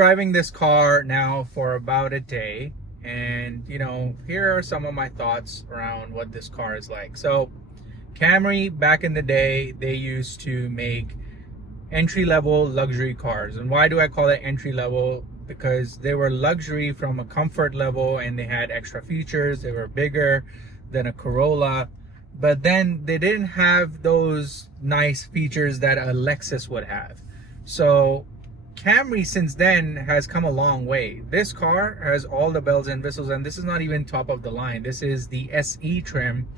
driving this car now for about a day, and here are some of my thoughts around what this car is like. So Camry, back in the day, they used to make entry-level luxury cars. And why do I call it entry-level? Because they were luxury from a comfort level, and they had extra features. They were bigger than a Corolla, but then they didn't have those nice features that a Lexus would have. So Camry since then has come a long way. This car has all the bells and whistles, and this is not even top of the line. This is the SE trim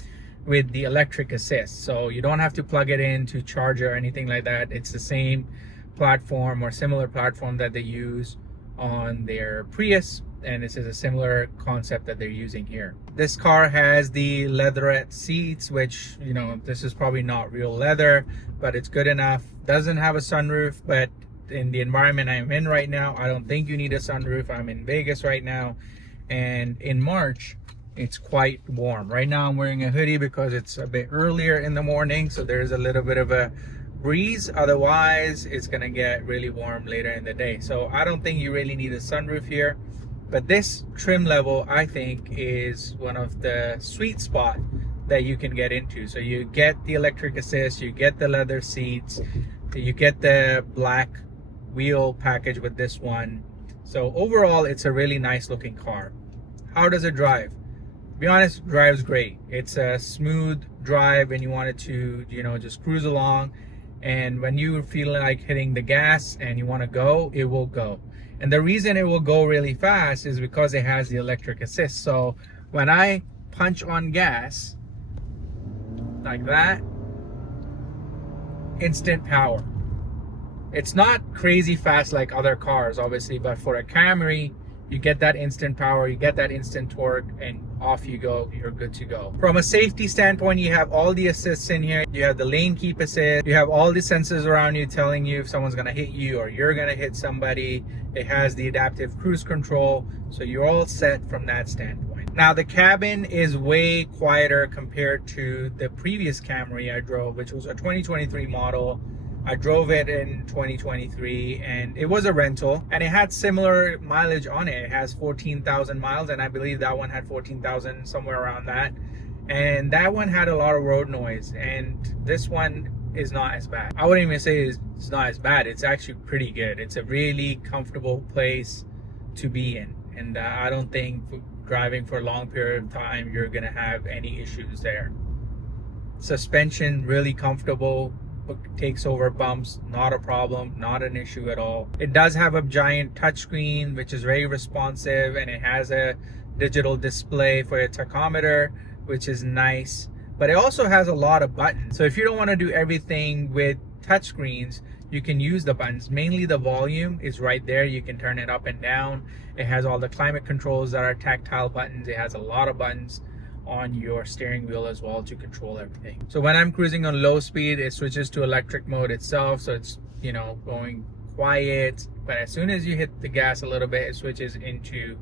with the electric assist, so you don't have to plug it in to charge or anything like that. It's the same platform or similar platform that they use on their Prius, and this is a similar concept that they're using here. This car has the leatherette seats, which this is probably not real leather, but it's good enough. Doesn't have a sunroof, but in the environment I'm in right now, I don't think you need a sunroof. I'm in Vegas right now, and in March it's quite warm. Right now I'm wearing a hoodie because it's a bit earlier in the morning, so there's a little bit of a breeze. Otherwise it's gonna get really warm later in the day, so I don't think you really need a sunroof here. But this trim level, I think, is one of the sweet spot that you can get into. So you get the electric assist, you get the leather seats, you get the black wheel package with this one. So overall, it's a really nice looking car. How does it drive? To be honest, it drives great. It's a smooth drive when you want it to, just cruise along. And when you feel like hitting the gas and you want to go, it will go. And the reason it will go really fast is because it has the electric assist. So when I punch on gas like that, instant power. It's not crazy fast like other cars, obviously, but for a Camry, you get that instant power, you get that instant torque, and off you go, you're good to go. From a safety standpoint, you have all the assists in here. You have the lane keep assist, you have all the sensors around you telling you if someone's gonna hit you or you're gonna hit somebody. It has the adaptive cruise control, so you're all set from that standpoint. Now the cabin is way quieter compared to the previous Camry I drove, which was a 2023 model. I drove it in 2023, and it was a rental, and it had similar mileage on it. It has 14,000 miles, and I believe that one had 14,000, somewhere around that. And that one had a lot of road noise, and this one is not as bad. I wouldn't even say it's not as bad. It's actually pretty good. It's a really comfortable place to be in, and I don't think driving for a long period of time you're gonna have any issues there. Suspension really comfortable. Takes over bumps, not a problem, not an issue at all. It does have a giant touchscreen, which is very responsive, and it has a digital display for your tachometer, which is nice. But it also has a lot of buttons. So if you don't want to do everything with touchscreens, you can use the buttons. Mainly the volume is right there. You can turn it up and down. It has all the climate controls that are tactile buttons. It has a lot of buttons on your steering wheel as well to control everything. So when I'm cruising on low speed, it switches to electric mode itself, so it's going quiet. But as soon as you hit the gas a little bit, it switches into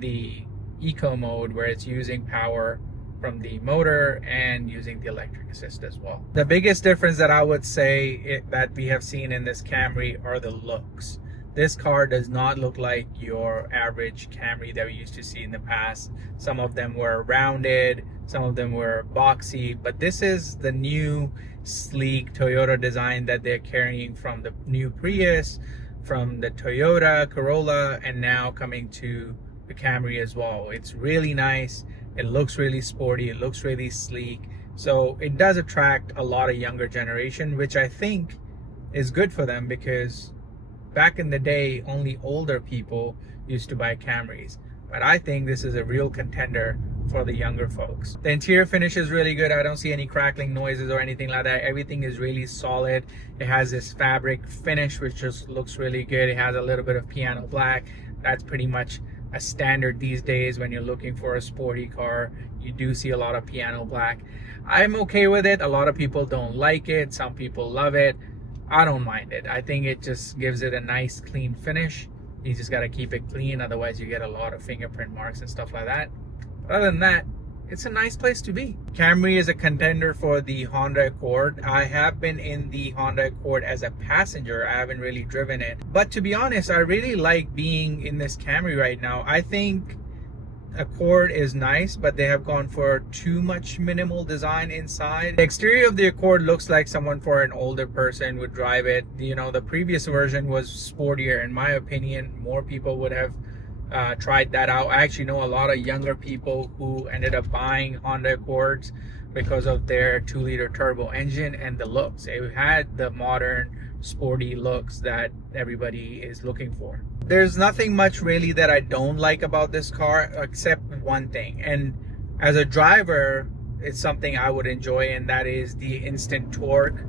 the eco mode, where it's using power from the motor and using the electric assist as well. The biggest difference that I would say that we have seen in this Camry are the looks. This car does not look like your average Camry that we used to see in the past. Some of them were rounded, some of them were boxy, but this is the new sleek Toyota design that they're carrying from the new Prius, from the Toyota Corolla, and now coming to the Camry as well. It's really nice. It looks really sporty. It looks really sleek. So it does attract a lot of younger generation, which I think is good for them, because back in the day, only older people used to buy Camrys. But I think this is a real contender for the younger folks. The interior finish is really good. I don't see any crackling noises or anything like that. Everything is really solid. It has this fabric finish, which just looks really good. It has a little bit of piano black. That's pretty much a standard these days. When you're looking for a sporty car, you do see a lot of piano black. I'm okay with it. A lot of people don't like it. Some people love it. I don't mind it. I think it just gives it a nice clean finish. You just got to keep it clean, otherwise you get a lot of fingerprint marks and stuff like that. But other than that, it's a nice place to be. Camry is a contender for the Honda Accord. I have been in the Honda Accord as a passenger. I haven't really driven it. But to be honest, I really like being in this Camry right now. I think Accord is nice, but they have gone for too much minimal design inside. The exterior of the Accord looks like someone for an older person would drive it. You know, the previous version was sportier. In my opinion, more people would have tried that out. I actually know a lot of younger people who ended up buying Honda Accords because of their 2-liter turbo engine and the looks. It had the modern sporty looks that everybody is looking for. There's nothing much really that I don't like about this car except one thing, and as a driver it's something I would enjoy, and that is the instant torque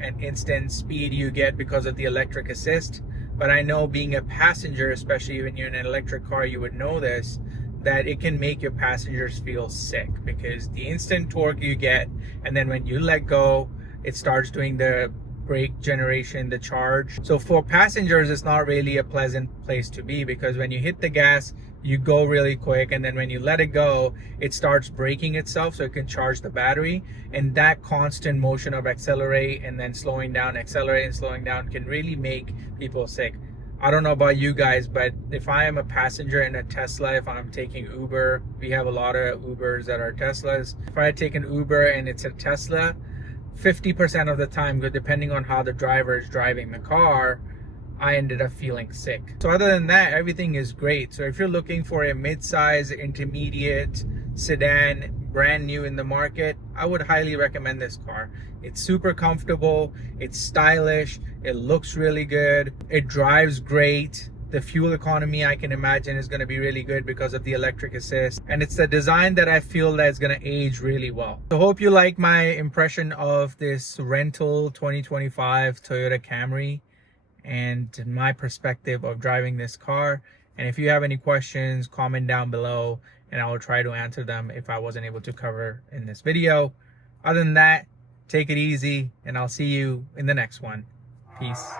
and instant speed you get because of the electric assist. But I know being a passenger, especially when you're in an electric car, you would know this, that it can make your passengers feel sick because the instant torque you get, and then when you let go, it starts doing the brake generation, the charge. So for passengers, it's not really a pleasant place to be, because when you hit the gas, you go really quick, and then when you let it go, it starts braking itself so it can charge the battery. And that constant motion of accelerate and then slowing down, accelerate and slowing down can really make people sick. I don't know about you guys, but if I am a passenger in a Tesla, if I'm taking Uber, we have a lot of Ubers that are Teslas. If I take an Uber and it's a Tesla, 50% of the time, depending on how the driver is driving the car, I ended up feeling sick. So other than that, everything is great. So if you're looking for a mid-size, intermediate sedan, brand new in the market, I would highly recommend this car. It's super comfortable, it's stylish, it looks really good, it drives great. The fuel economy, I can imagine, is going to be really good because of the electric assist. And it's the design that I feel that is going to age really well. So hope you like my impression of this rental 2025 Toyota Camry and my perspective of driving this car. And if you have any questions, comment down below and I will try to answer them if I wasn't able to cover in this video. Other than that, take it easy and I'll see you in the next one. Peace.